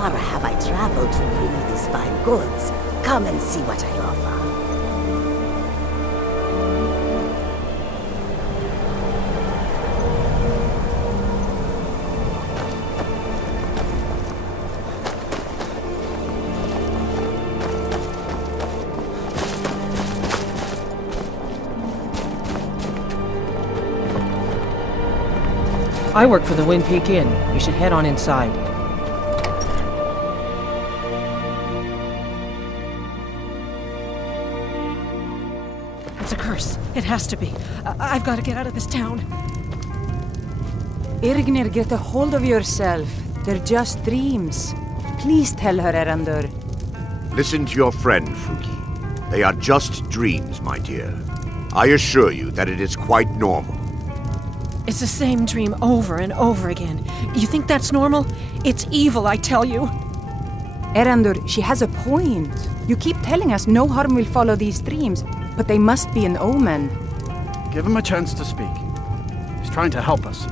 far have I traveled to bring you these fine goods? Come and see what I offer. I work for the Wind Peak Inn. You should head on inside. It's a curse. It has to be. I've got to get out of this town. Irgnir, get a hold of yourself. They're just dreams. Please tell her, Erandur. Listen to your friend, Fuki. They are just dreams, my dear. I assure you that it is quite normal. It's the same dream over and over again. You think that's normal? It's evil, I tell you. Erandur, she has a point. You keep telling us no harm will follow these dreams, but they must be an omen. Give him a chance to speak. He's trying to help us.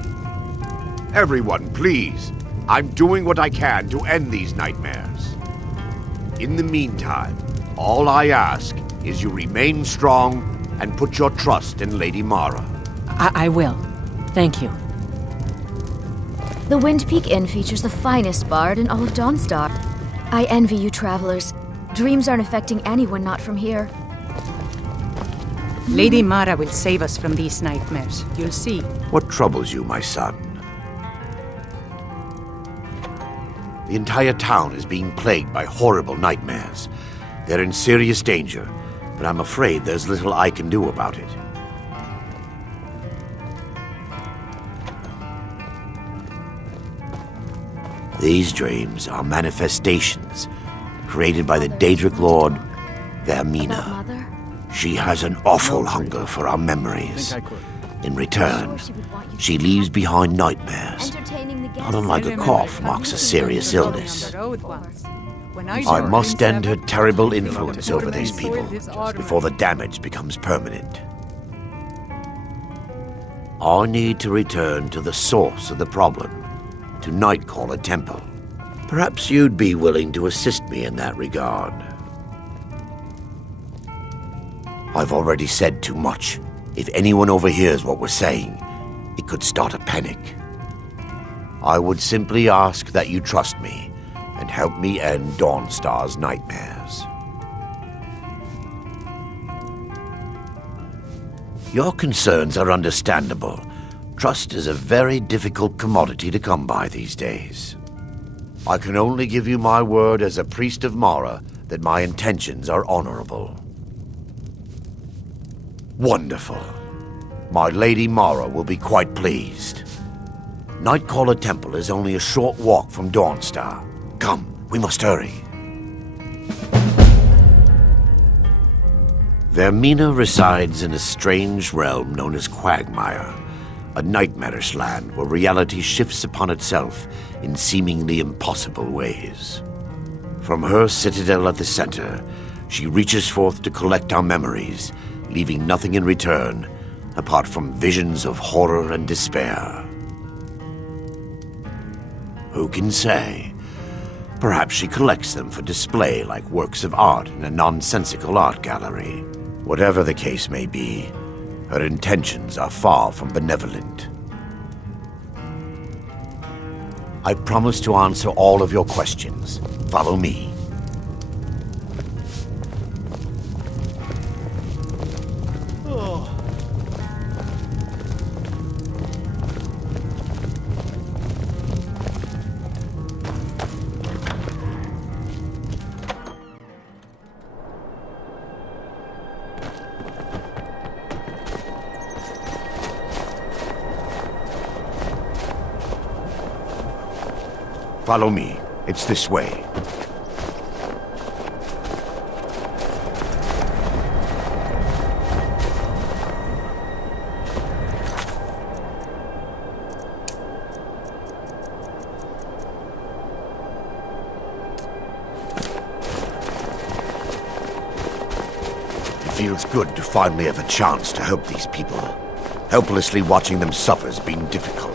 Everyone, please. I'm doing what I can to end these nightmares. In the meantime, all I ask is you remain strong and put your trust in Lady Mara. I will. Thank you. The Wind Peak Inn features the finest bard in all of Dawnstar. I envy you travelers. Dreams aren't affecting anyone not from here. Lady Mara will save us from these nightmares. You'll see. What troubles you, my son? The entire town is being plagued by horrible nightmares. They're in serious danger, but I'm afraid there's little I can do about it. These dreams are manifestations created by the Daedric Lord, Vermina. She has an awful hunger for our memories. In return, she leaves behind nightmares. Not unlike a cough marks a serious illness. I must end her terrible influence over these people before the damage becomes permanent. I need to return to the source of the problem, to Nightcaller Temple. Perhaps you'd be willing to assist me in that regard. I've already said too much. If anyone overhears what we're saying, it could start a panic. I would simply ask that you trust me and help me end Dawnstar's nightmares. Your concerns are understandable. Trust is a very difficult commodity to come by these days. I can only give you my word as a priest of Mara that my intentions are honorable. Wonderful. My Lady Mara will be quite pleased. Nightcaller Temple is only a short walk from Dawnstar. Come, we must hurry. Vermina resides in a strange realm known as Quagmire, a nightmarish land where reality shifts upon itself in seemingly impossible ways. From her citadel at the center, she reaches forth to collect our memories, leaving nothing in return apart from visions of horror and despair. Who can say? Perhaps she collects them for display like works of art in a nonsensical art gallery. Whatever the case may be, her intentions are far from benevolent. I promise to answer all of your questions. Follow me. Follow me. It's this way. It feels good to finally have a chance to help these people. Helplessly watching them suffer has been difficult.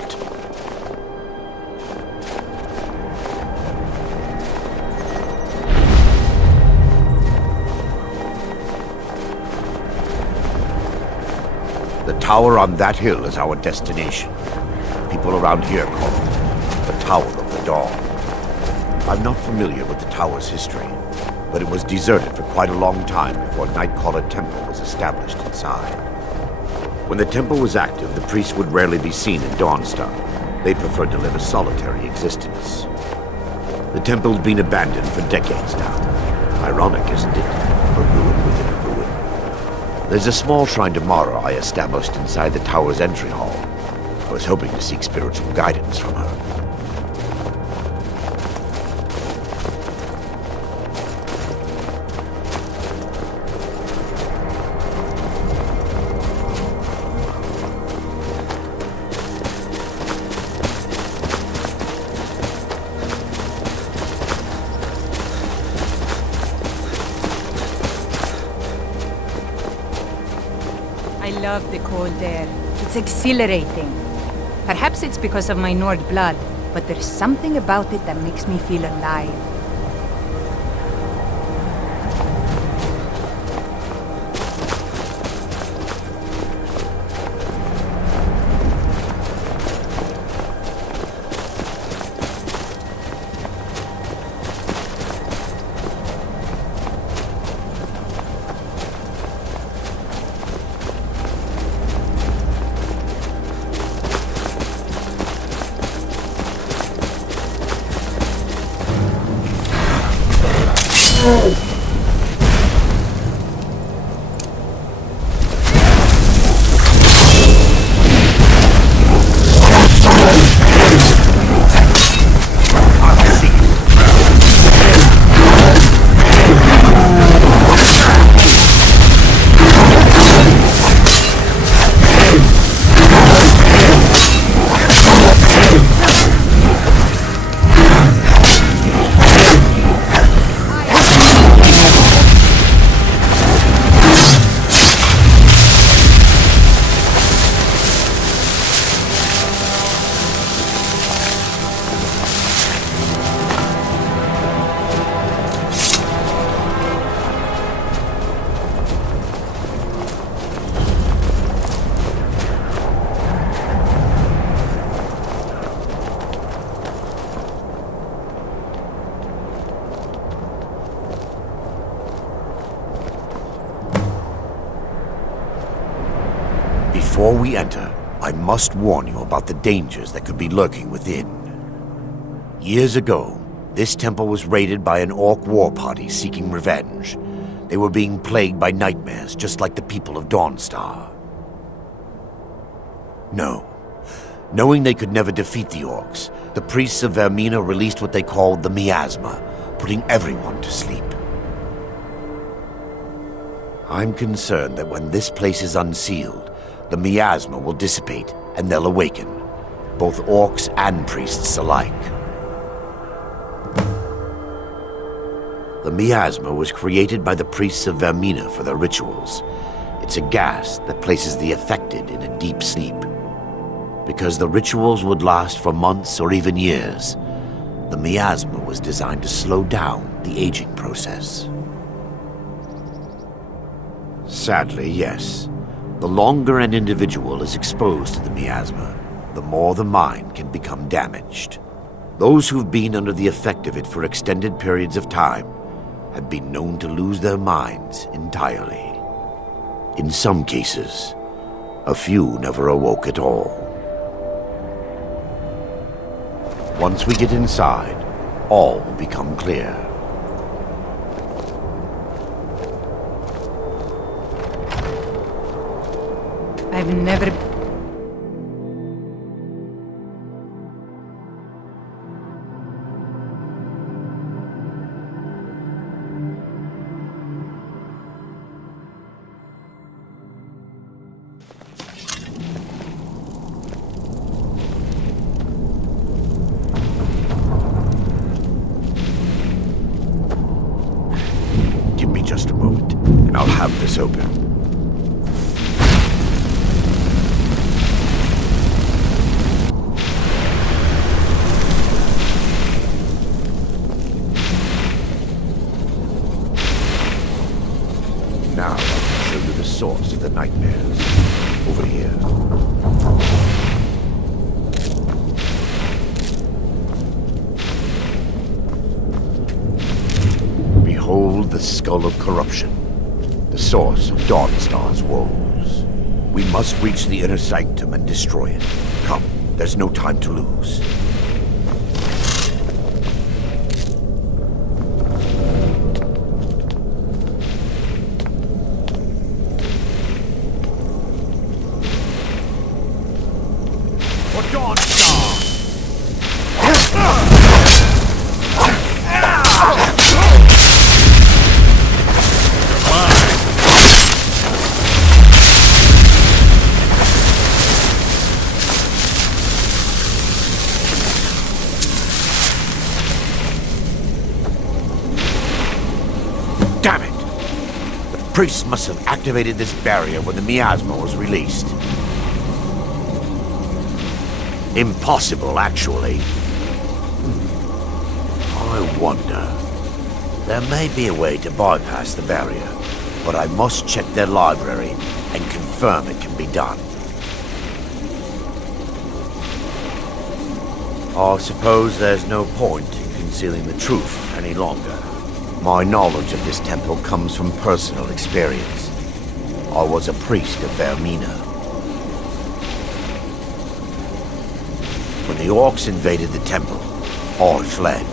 tower on that hill is our destination. People around here call it the Tower of the Dawn. I'm not familiar with the tower's history, but it was deserted for quite a long time before Nightcaller Temple was established inside. When the temple was active, the priests would rarely be seen in Dawnstar. They preferred to live a solitary existence. The temple's been abandoned for decades now. Ironic, isn't it? A ruin within a ruin. There's a small shrine to Mara I established inside the tower's entry hall. I was hoping to seek spiritual guidance from her. I love the cold air. It's exhilarating. Perhaps it's because of my Nord blood, but there's something about it that makes me feel alive. Before we enter, I must warn you about the dangers that could be lurking within. Years ago, this temple was raided by an orc war party seeking revenge. They were being plagued by nightmares, just like the people of Dawnstar. No. Knowing they could never defeat the orcs, the priests of Vermina released what they called the miasma, putting everyone to sleep. I'm concerned that when this place is unsealed, the miasma will dissipate and they'll awaken, both orcs and priests alike. The miasma was created by the priests of Vermina for their rituals. It's a gas that places the affected in a deep sleep. Because the rituals would last for months or even years, the miasma was designed to slow down the aging process. Sadly, yes. The longer an individual is exposed to the miasma, the more the mind can become damaged. Those who've been under the effect of it for extended periods of time have been known to lose their minds entirely. In some cases, a few never awoke at all. Once we get inside, all will become clear. I've never... Give me just a moment, and I'll have this open. Now I can show you the source of the nightmares. Over here. the Skull of Corruption, the source of Dawnstar's woes. We must reach the inner sanctum and destroy it. Come, there's no time to lose. For Dawnstar! Damn it! The priests must have activated this barrier when the miasma was released. Impossible, actually. I wonder. There may be a way to bypass the barrier, but I must check their library and confirm it can be done. I suppose there's no point in concealing the truth any longer. My knowledge of this temple comes from personal experience. I was a priest of Vermina. When the orcs invaded the temple, I fled.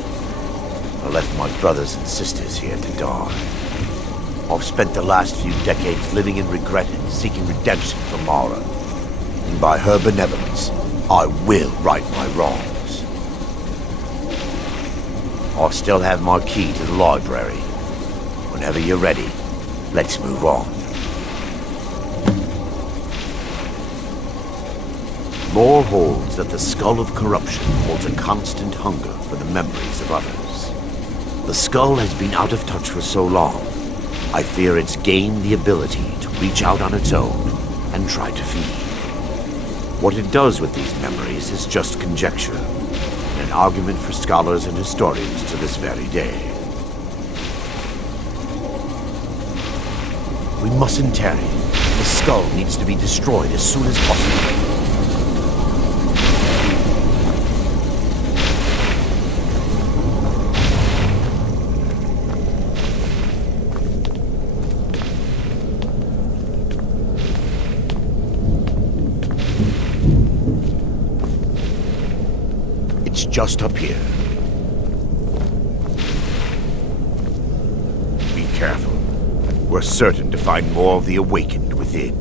I left my brothers and sisters here to die. I've spent the last few decades living in regret and seeking redemption from Mara. And by her benevolence, I will right my wrongs. I still have my key to the library. Whenever you're ready, let's move on. Lore holds that the Skull of Corruption holds a constant hunger for the memories of others. The skull has been out of touch for so long, I fear it's gained the ability to reach out on its own and try to feed. What it does with these memories is just conjecture, and an argument for scholars and historians to this very day. We mustn't tarry. The skull needs to be destroyed as soon as possible. It's just up here. Be careful. We're certain to find more of the awakened within.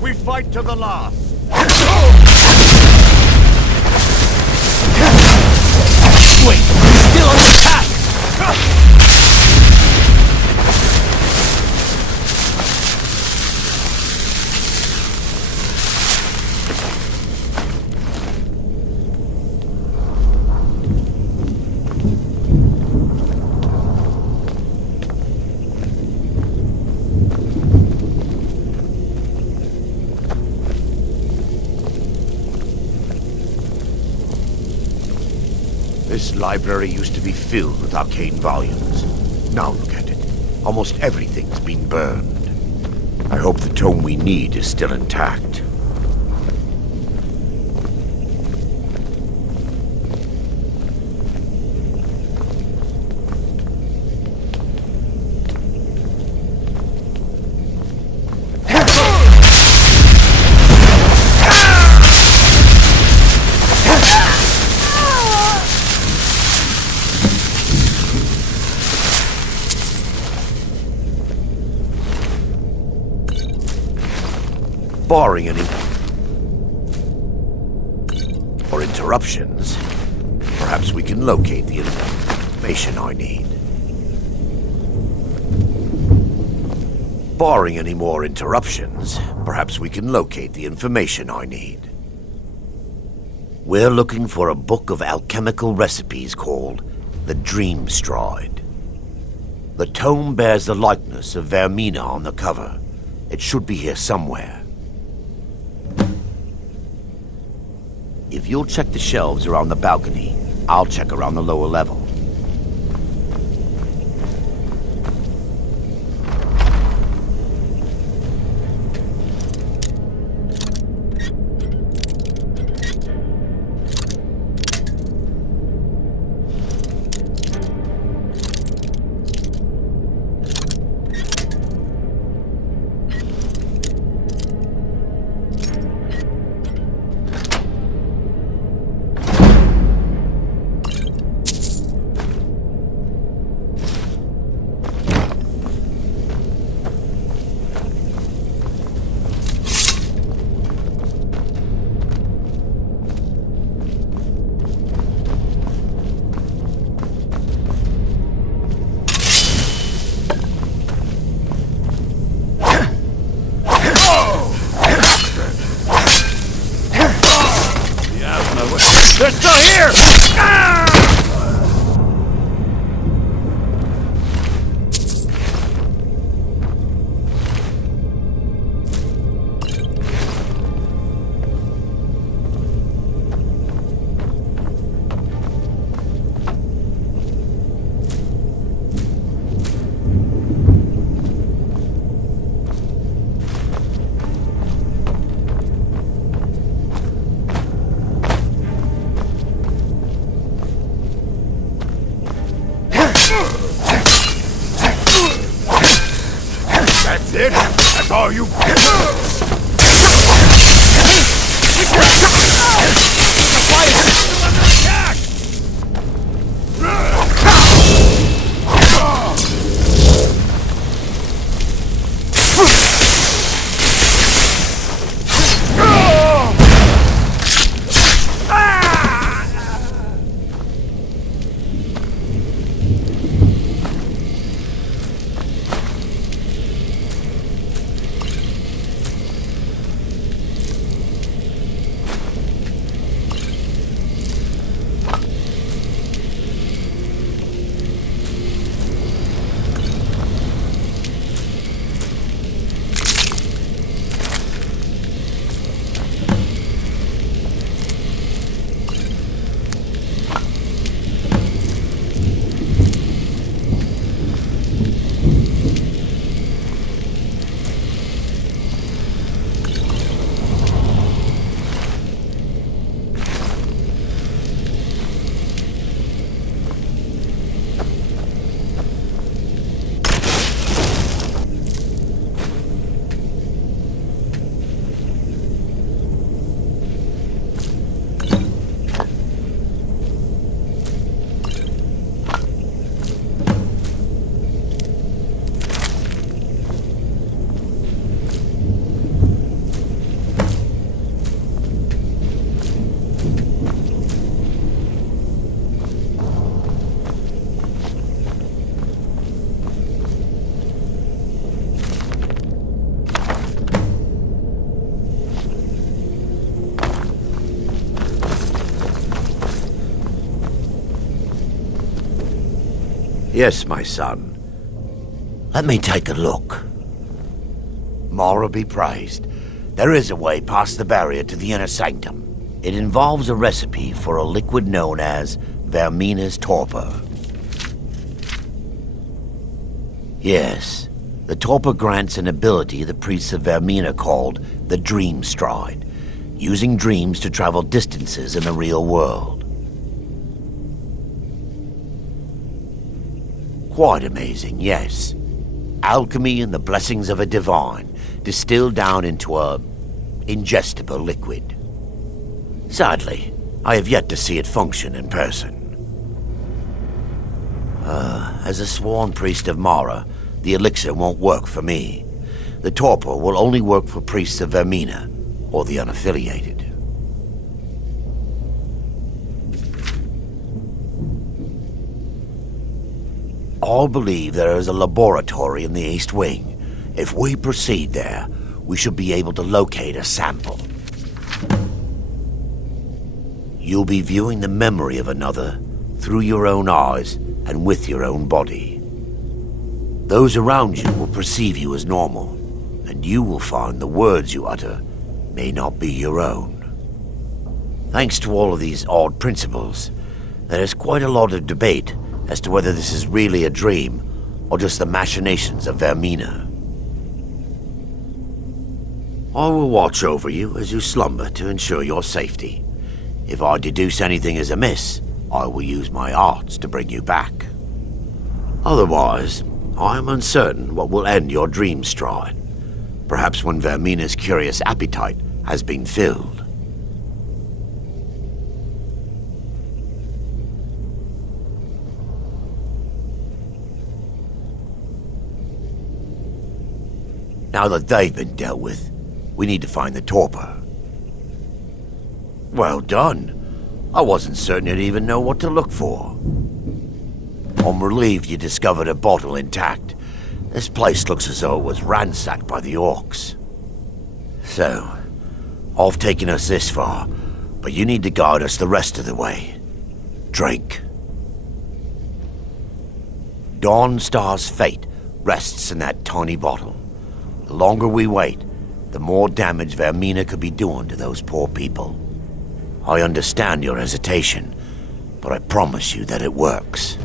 We fight to the last. Wait, he's still on the attack! This library used to be filled with arcane volumes. Now look at it. Almost everything's been burned. I hope the tome we need is still intact. Barring any or interruptions, perhaps we can locate the information I need. Barring any more interruptions, perhaps we can locate the information I need. We're looking for a book of alchemical recipes called the Dream Stride. The tome bears the likeness of Vermina on the cover. It should be here somewhere. If you'll check the shelves around the balcony, I'll check around the lower level. it? That's all you get? Yes, my son. Let me take a look. Mara be praised. There is a way past the barrier to the inner sanctum. It involves a recipe for a liquid known as Vermina's torpor. Yes, the torpor grants an ability the priests of Vermina called the Dream Stride, using dreams to travel distances in the real world. Quite amazing, yes. Alchemy and the blessings of a divine, distilled down into a ingestible liquid. Sadly, I have yet to see it function in person. As a sworn priest of Mara, the elixir won't work for me. The torpor will only work for priests of Vermina, or the unaffiliated. All believe there is a laboratory in the East Wing. If we proceed there, we should be able to locate a sample. You'll be viewing the memory of another through your own eyes and with your own body. Those around you will perceive you as normal, and you will find the words you utter may not be your own. Thanks to all of these odd principles, there is quite a lot of debate as to whether this is really a dream or just the machinations of Vermina. I will watch over you as you slumber to ensure your safety. If I deduce anything is amiss, I will use my arts to bring you back. Otherwise, I am uncertain what will end your dream stride. Perhaps when Vermina's curious appetite has been filled. Now that they've been dealt with, we need to find the torpor. Well done. I wasn't certain you'd even know what to look for. I'm relieved you discovered a bottle intact. This place looks as though it was ransacked by the orcs. So, I've taken us this far, but you need to guide us the rest of the way. Drink. Dawnstar's fate rests in that tiny bottle. The longer we wait, the more damage Vermina could be doing to those poor people. I understand your hesitation, but I promise you that it works.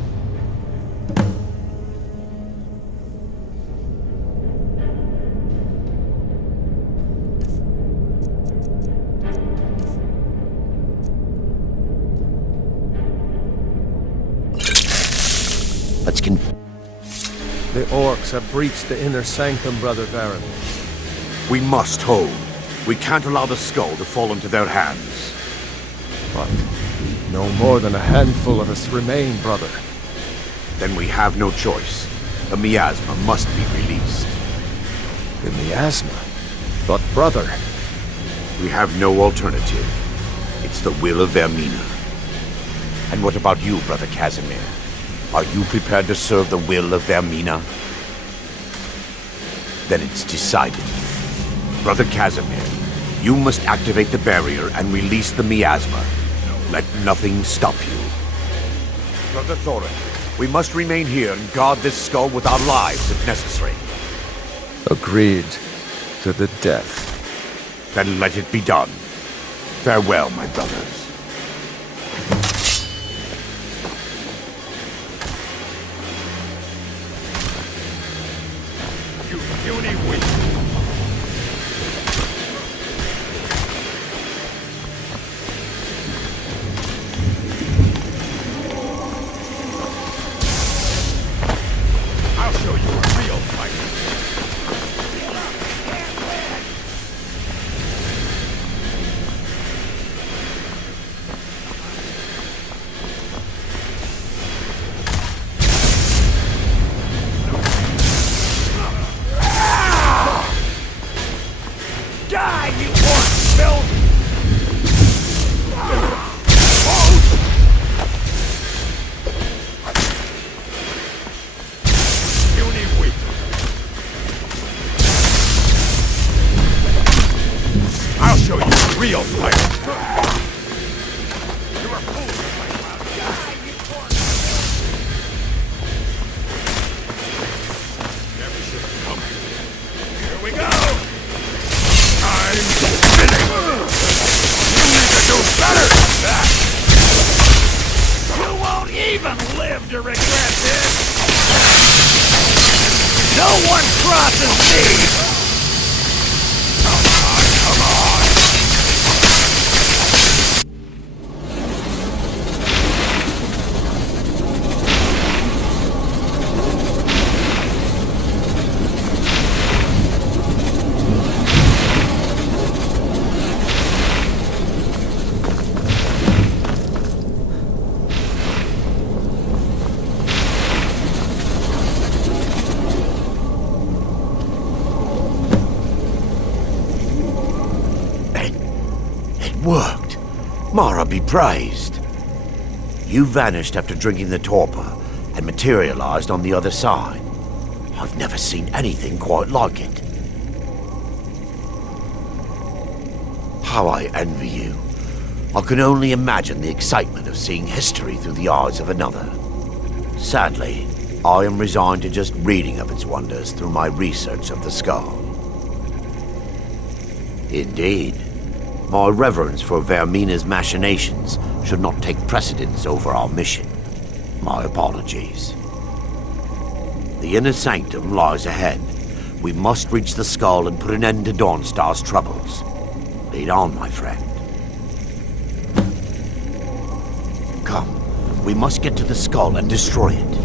Let's The orcs have breached the inner sanctum, Brother Baron. We must hold. We can't allow the skull to fall into their hands. But no more than a handful of us remain, brother. Then we have no choice. The miasma must be released. The miasma? But brother... We have no alternative. It's the will of Vermina. And what about you, Brother Casimir? Are you prepared to serve the will of Vermina? Then it's decided. Brother Casimir, you must activate the barrier and release the miasma. Let nothing stop you. Brother Thorin, we must remain here and guard this skull with our lives if necessary. Agreed to the death. Then let it be done. Farewell, my brothers. You puny weak. I'll show you a real fight. Real fight. You are fools, my child. Die, you poor. Never should have come. Here we go. I'm spinning. You need to do better than that. You won't even live to regret this. No one crosses me. Come on. Worked. Mara be praised. You vanished after drinking the torpor and materialized on the other side. I've never seen anything quite like it. How I envy you. I can only imagine the excitement of seeing history through the eyes of another. Sadly, I am resigned to just reading of its wonders through my research of the skull. Indeed. My reverence for Vermina's machinations should not take precedence over our mission. My apologies. The inner sanctum lies ahead. We must reach the skull and put an end to Dawnstar's troubles. Lead on, my friend. Come, we must get to the skull and destroy it.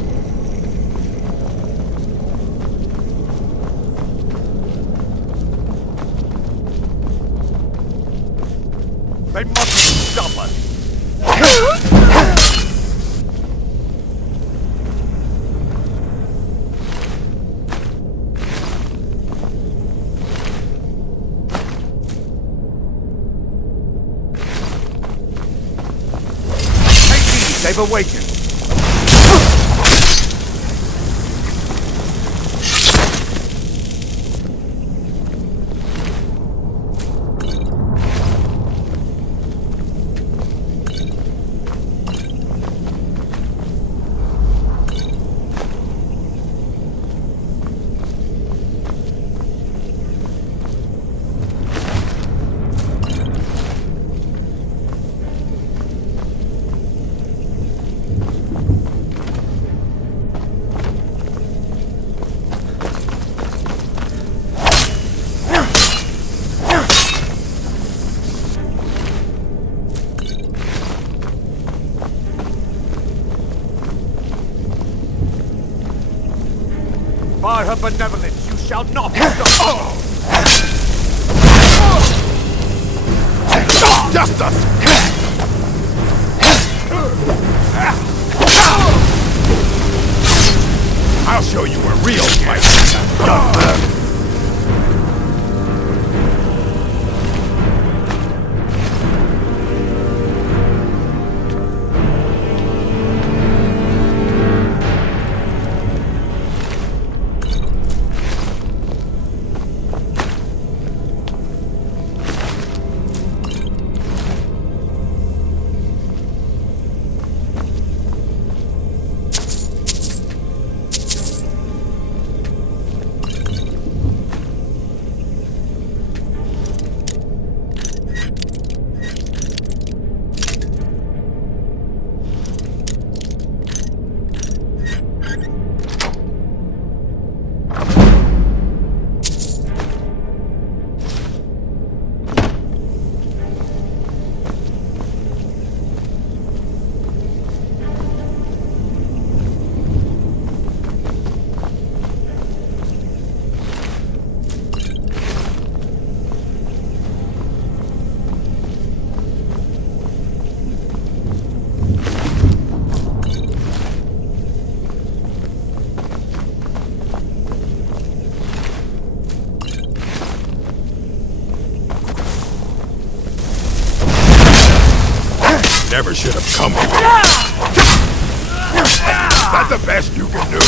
They mustn't stop us! Take these, they've awakened! her benevolence, you shall not Justice! I'll show you a real fight. Never should have come here. Is that the best you can do?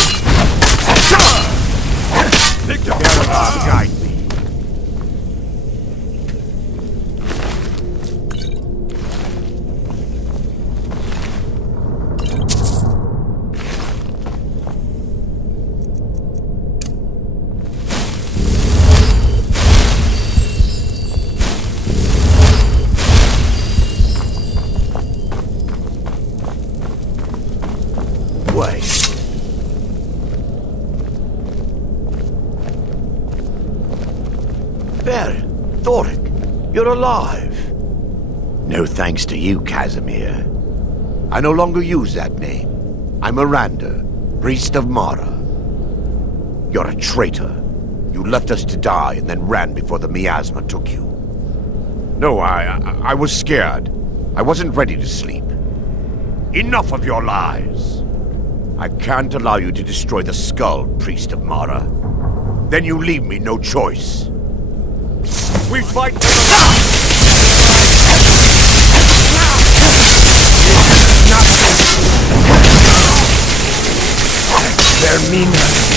Stick together, guide me. There, Thoric, you're alive. No thanks to you, Casimir. I no longer use that name. I'm Miranda, priest of Mara. You're a traitor. You left us to die and then ran before the miasma took you. No, I was scared. I wasn't ready to sleep. Enough of your lies. I can't allow you to destroy the skull, priest of Mara. Then you leave me no choice. We fight to the last! Vermina.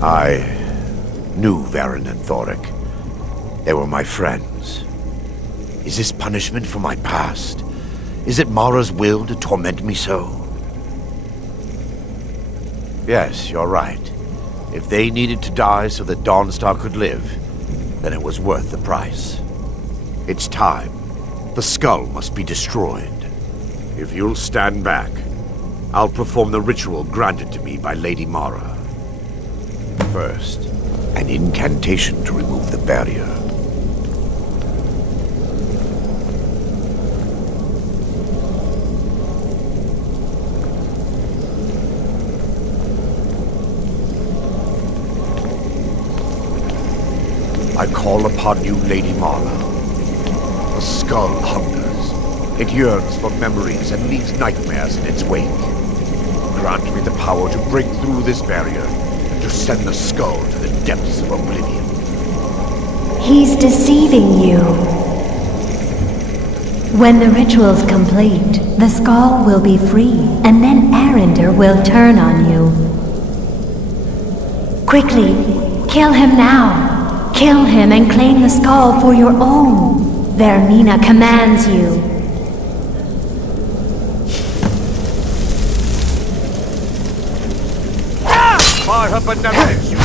I knew Varen and Thoric. They were my friends. Is this punishment for my past? Is it Mara's will to torment me so? Yes, you're right. If they needed to die so that Dawnstar could live, then it was worth the price. It's time. The skull must be destroyed. If you'll stand back, I'll perform the ritual granted to me by Lady Mara. First, an incantation to remove the barrier. I call upon you, Lady Mara. The skull hungers. It yearns for memories and leaves nightmares in its wake. Grant me the power to break through this barrier and to send the skull to the depths of oblivion. He's deceiving you. When the ritual's complete, the skull will be free, and then Arender will turn on you. Quickly, kill him now. Kill him and claim the skull for your own. Vermina commands you. By her benevolence, you